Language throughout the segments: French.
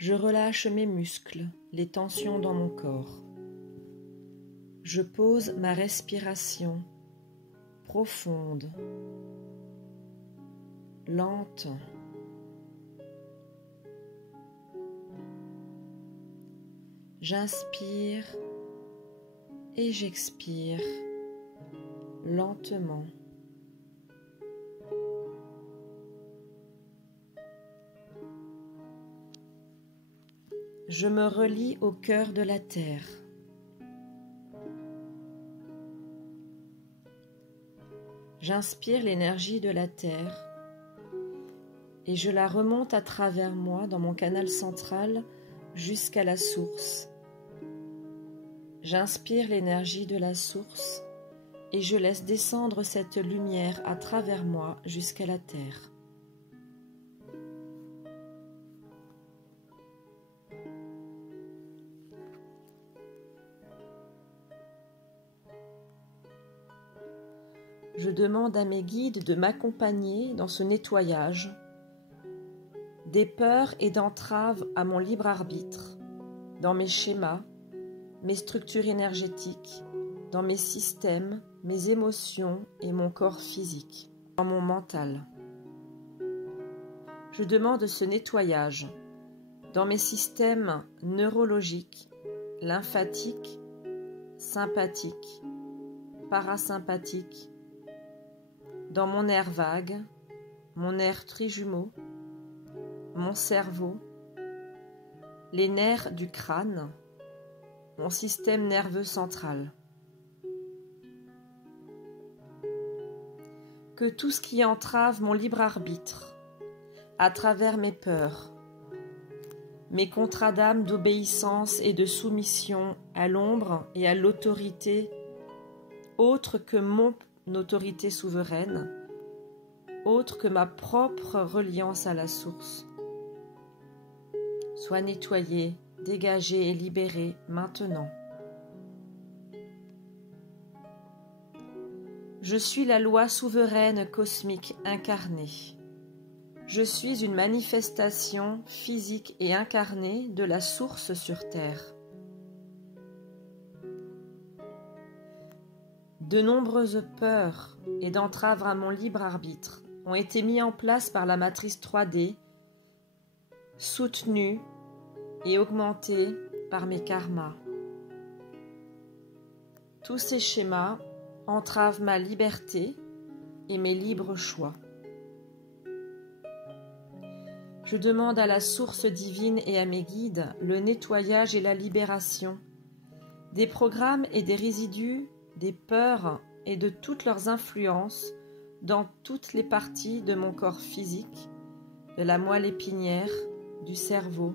Je relâche mes muscles, les tensions dans mon corps. Je pose ma respiration profonde, lente. J'inspire et j'expire lentement. Je me relie au cœur de la terre. J'inspire l'énergie de la terre et je la remonte à travers moi dans mon canal central jusqu'à la source. J'inspire l'énergie de la source et je laisse descendre cette lumière à travers moi jusqu'à la terre. Je demande à mes guides de m'accompagner dans ce nettoyage des peurs et d'entraves à mon libre arbitre, dans mes schémas, mes structures énergétiques, dans mes systèmes, mes émotions et mon corps physique, dans mon mental. Je demande ce nettoyage dans mes systèmes neurologiques, lymphatiques, sympathiques, parasympathiques, dans mon nerf vague, mon nerf trijumeau, mon cerveau, les nerfs du crâne, mon système nerveux central. Que tout ce qui entrave mon libre arbitre, à travers mes peurs, mes contrats d'âme d'obéissance et de soumission à l'ombre et à l'autorité autre que mon autorité souveraine, autre que ma propre reliance à la source, soit nettoyée, dégagée et libérée maintenant. Je suis la loi souveraine cosmique incarnée. Je suis une manifestation physique et incarnée de la source sur Terre. De nombreuses peurs et d'entraves à mon libre arbitre ont été mis en place par la matrice 3D, soutenues et augmentées par mes karmas. Tous ces schémas entravent ma liberté et mes libres choix. Je demande à la source divine et à mes guides le nettoyage et la libération des programmes et des résidus, des peurs et de toutes leurs influences dans toutes les parties de mon corps physique, de la moelle épinière, du cerveau,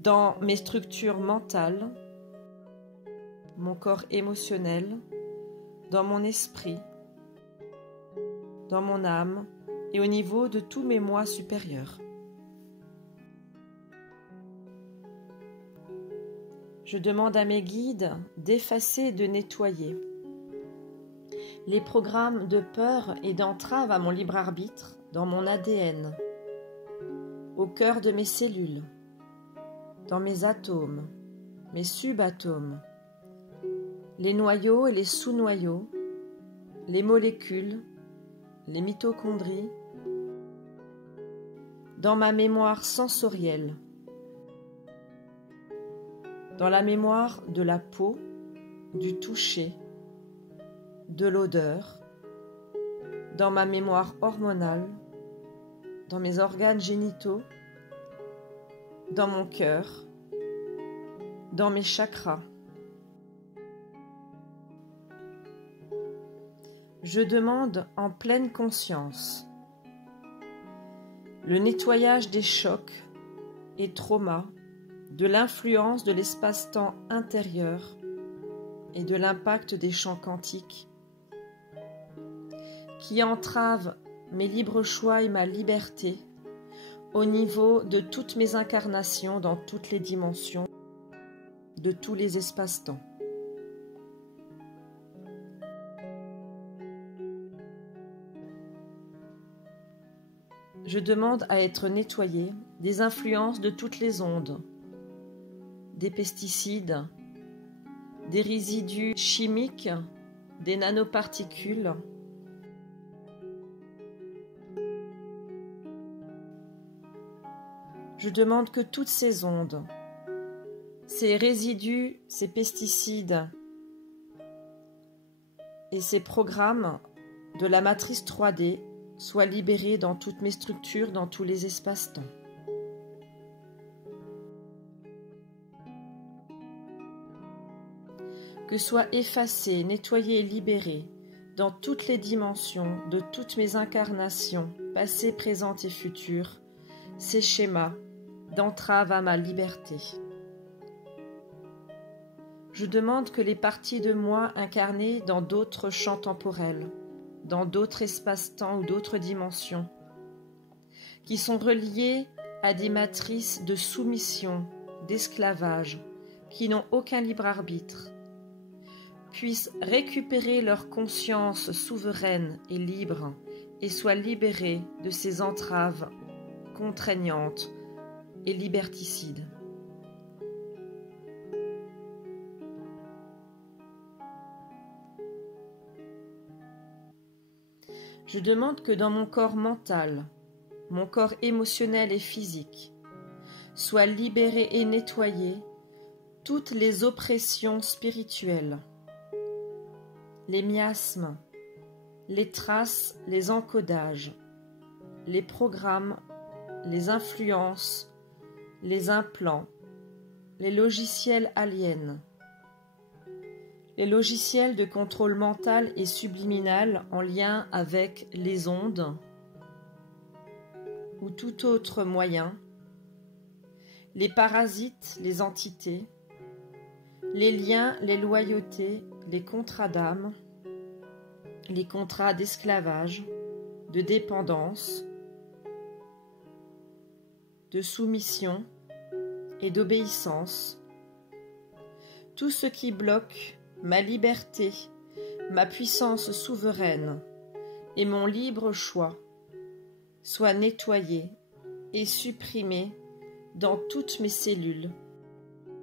dans mes structures mentales, mon corps émotionnel, dans mon esprit, dans mon âme et au niveau de tous mes moi supérieurs. Je demande à mes guides d'effacer et de nettoyer les programmes de peur et d'entrave à mon libre arbitre dans mon ADN, au cœur de mes cellules, dans mes atomes, mes subatomes, les noyaux et les sous-noyaux, les molécules, les mitochondries, dans ma mémoire sensorielle, dans la mémoire de la peau, du toucher, de l'odeur, dans ma mémoire hormonale, dans mes organes génitaux, dans mon cœur, dans mes chakras. Je demande en pleine conscience le nettoyage des chocs et traumas, de l'influence de l'espace-temps intérieur et de l'impact des champs quantiques qui entravent mes libres choix et ma liberté au niveau de toutes mes incarnations dans toutes les dimensions de tous les espaces-temps. Je demande à être nettoyé des influences de toutes les ondes, des pesticides, des résidus chimiques, des nanoparticules. Je demande que toutes ces ondes, ces résidus, ces pesticides et ces programmes de la matrice 3D soient libérés dans toutes mes structures, dans tous les espaces-temps. Que soient effacés, nettoyés et libérés dans toutes les dimensions de toutes mes incarnations, passées, présentes et futures, ces schémas d'entrave à ma liberté. Je demande que les parties de moi incarnées dans d'autres champs temporels, dans d'autres espaces-temps ou d'autres dimensions, qui sont reliées à des matrices de soumission, d'esclavage, qui n'ont aucun libre arbitre, puissent récupérer leur conscience souveraine et libre et soient libérées de ces entraves contraignantes et liberticides. Je demande que dans mon corps mental, mon corps émotionnel et physique, soient libérées et nettoyées toutes les oppressions spirituelles, les miasmes, les traces, les encodages, les programmes, les influences, les implants, les logiciels aliens, les logiciels de contrôle mental et subliminal en lien avec les ondes ou tout autre moyen, les parasites, les entités, les liens, les loyautés, les contrats d'âme, les contrats d'esclavage, de dépendance, de soumission et d'obéissance, tout ce qui bloque ma liberté, ma puissance souveraine et mon libre choix soit nettoyé et supprimé dans toutes mes cellules,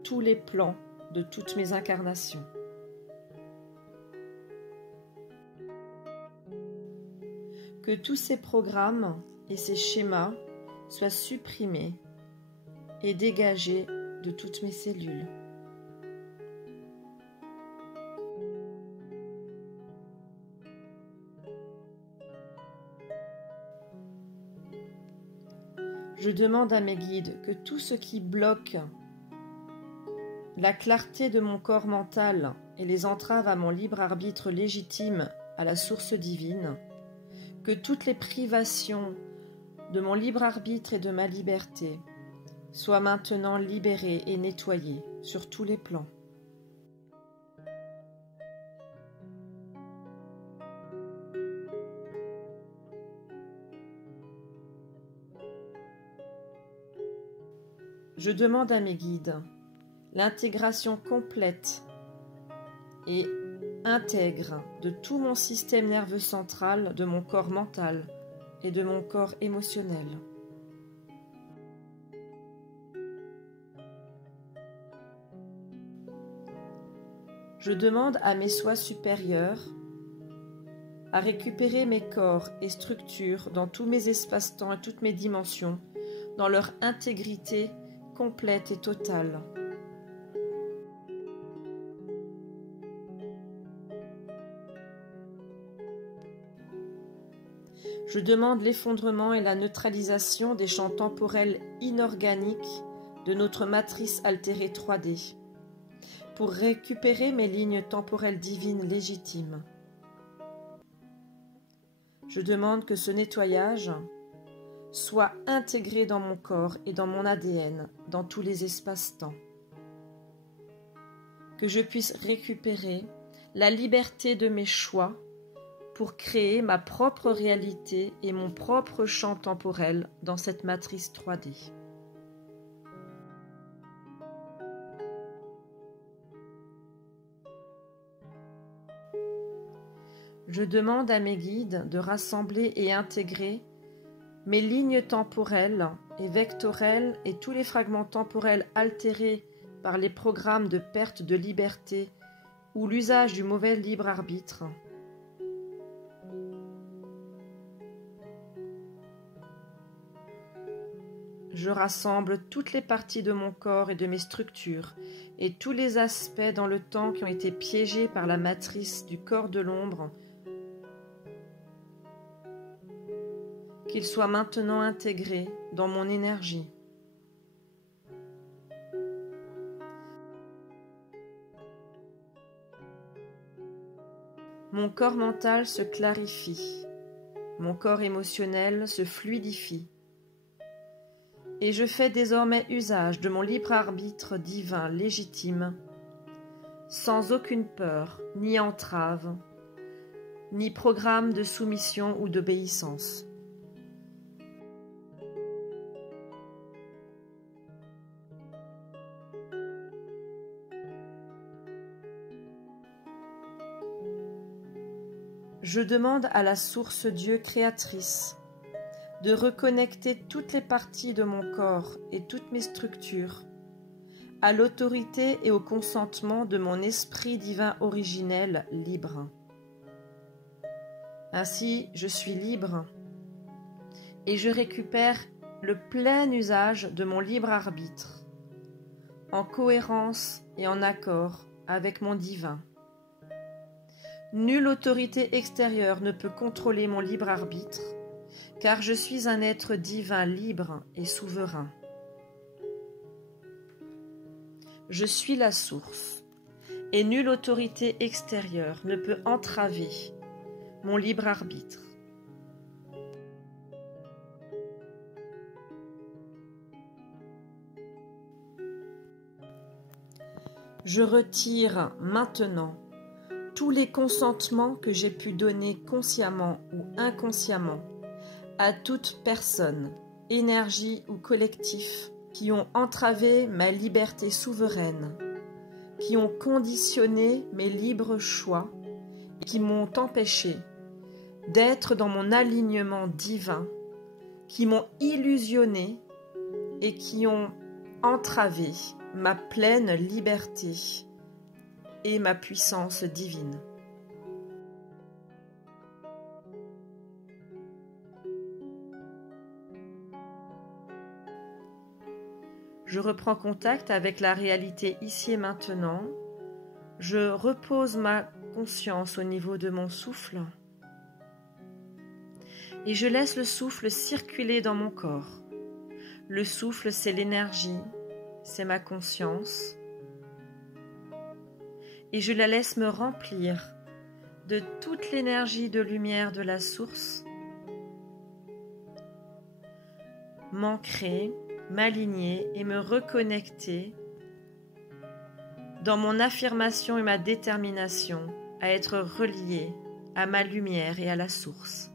tous les plans de toutes mes incarnations. Que tous ces programmes et ces schémas soient supprimés et dégagés de toutes mes cellules. Je demande à mes guides que tout ce qui bloque la clarté de mon corps mental et les entraves à mon libre arbitre légitime à la source divine, que toutes les privations de mon libre arbitre et de ma liberté soient maintenant libérées et nettoyées sur tous les plans. Je demande à mes guides l'intégration complète et intègre de tout mon système nerveux central, de mon corps mental et de mon corps émotionnel. Je demande à mes soi supérieurs à récupérer mes corps et structures dans tous mes espaces-temps et toutes mes dimensions, dans leur intégrité complète et totale. Je demande l'effondrement et la neutralisation des champs temporels inorganiques de notre matrice altérée 3D pour récupérer mes lignes temporelles divines légitimes. Je demande que ce nettoyage soit intégré dans mon corps et dans mon ADN, dans tous les espaces-temps. Que je puisse récupérer la liberté de mes choix pour créer ma propre réalité et mon propre champ temporel dans cette matrice 3D. Je demande à mes guides de rassembler et intégrer mes lignes temporelles et vectorielles et tous les fragments temporels altérés par les programmes de perte de liberté ou l'usage du mauvais libre arbitre. Je rassemble toutes les parties de mon corps et de mes structures et tous les aspects dans le temps qui ont été piégés par la matrice du corps de l'ombre, qu'ils soient maintenant intégrés dans mon énergie. Mon corps mental se clarifie, mon corps émotionnel se fluidifie. Et je fais désormais usage de mon libre arbitre divin légitime, sans aucune peur, ni entrave, ni programme de soumission ou d'obéissance. Je demande à la source Dieu créatrice de reconnecter toutes les parties de mon corps et toutes mes structures à l'autorité et au consentement de mon esprit divin originel libre. Ainsi, je suis libre et je récupère le plein usage de mon libre arbitre, en cohérence et en accord avec mon divin. Nulle autorité extérieure ne peut contrôler mon libre arbitre, car je suis un être divin libre et souverain. Je suis la source, et nulle autorité extérieure ne peut entraver mon libre arbitre. Je retire maintenant tous les consentements que j'ai pu donner consciemment ou inconsciemment à toute personne, énergie ou collectif qui ont entravé ma liberté souveraine, qui ont conditionné mes libres choix et qui m'ont empêché d'être dans mon alignement divin, qui m'ont illusionné et qui ont entravé ma pleine liberté et ma puissance divine. Je reprends contact avec la réalité ici et maintenant. Je repose ma conscience au niveau de mon souffle et je laisse le souffle circuler dans mon corps. Le souffle, c'est l'énergie, c'est ma conscience. Et je la laisse me remplir de toute l'énergie de lumière de la source, m'ancrer, m'aligner et me reconnecter dans mon affirmation et ma détermination à être relié à ma lumière et à la source.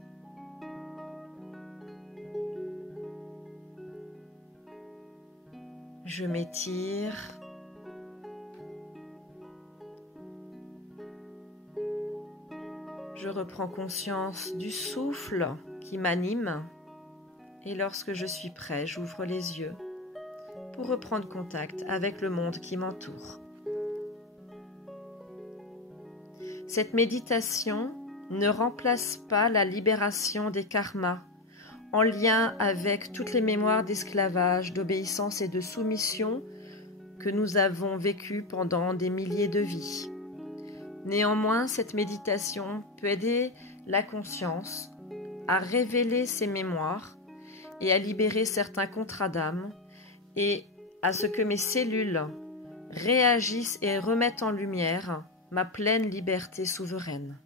Je m'étire. Je reprends conscience du souffle qui m'anime et lorsque je suis prêt, j'ouvre les yeux pour reprendre contact avec le monde qui m'entoure. Cette méditation ne remplace pas la libération des karmas en lien avec toutes les mémoires d'esclavage, d'obéissance et de soumission que nous avons vécues pendant des milliers de vies. Néanmoins, cette méditation peut aider la conscience à révéler ses mémoires et à libérer certains contrats d'âme et à ce que mes cellules réagissent et remettent en lumière ma pleine liberté souveraine.